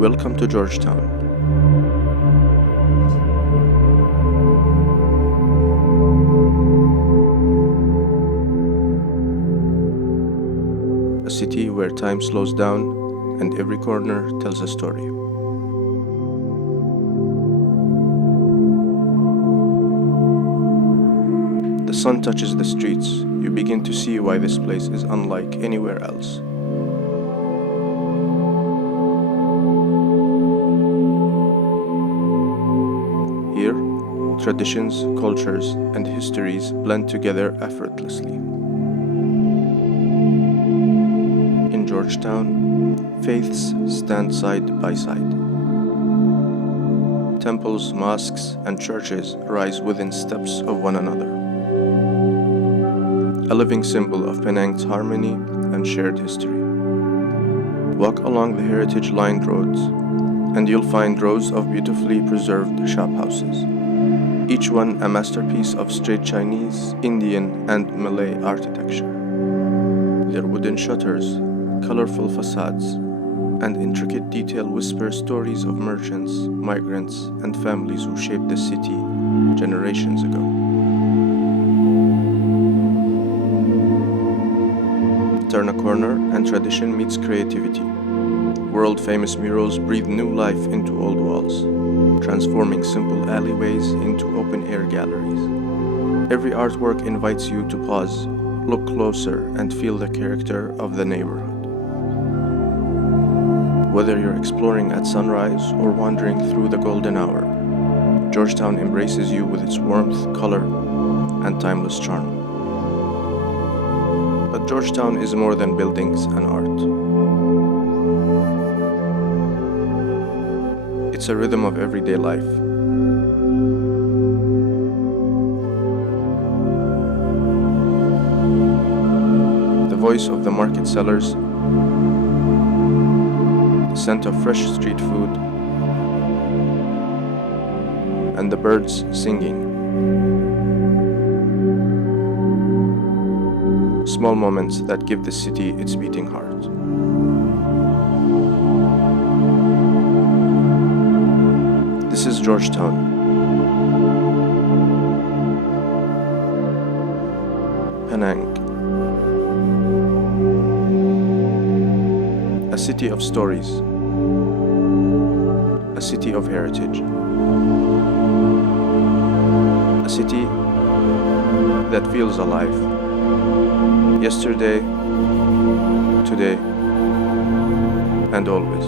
Welcome to Georgetown. A city where time slows down and every corner tells a story. The sun touches the streets. You begin to see why this place is unlike anywhere else. Here, traditions, cultures, and histories blend together effortlessly. In Georgetown, faiths stand side by side. Temples, mosques, and churches rise within steps of one another. A living symbol of Penang's harmony and shared history. Walk along the heritage-lined roads, and you'll find rows of beautifully preserved shophouses, each one a masterpiece of straight Chinese, Indian, and Malay architecture. Their wooden shutters, colorful facades, and intricate detail whisper stories of merchants, migrants, and families who shaped the city generations ago. Turn a corner and tradition meets creativity. World-famous murals breathe new life into old walls, transforming simple alleyways into open-air galleries. Every artwork invites you to pause, look closer, and feel the character of the neighborhood. Whether you're exploring at sunrise or wandering through the golden hour, Georgetown embraces you with its warmth, color, and timeless charm. But Georgetown is more than buildings and art. It's a rhythm of everyday life. The voice of the market sellers, the scent of fresh street food, and the birds singing. Small moments that give the city its beating heart. This is Georgetown. Penang. A city of stories. A city of heritage. A city that feels alive. Yesterday, today, and always.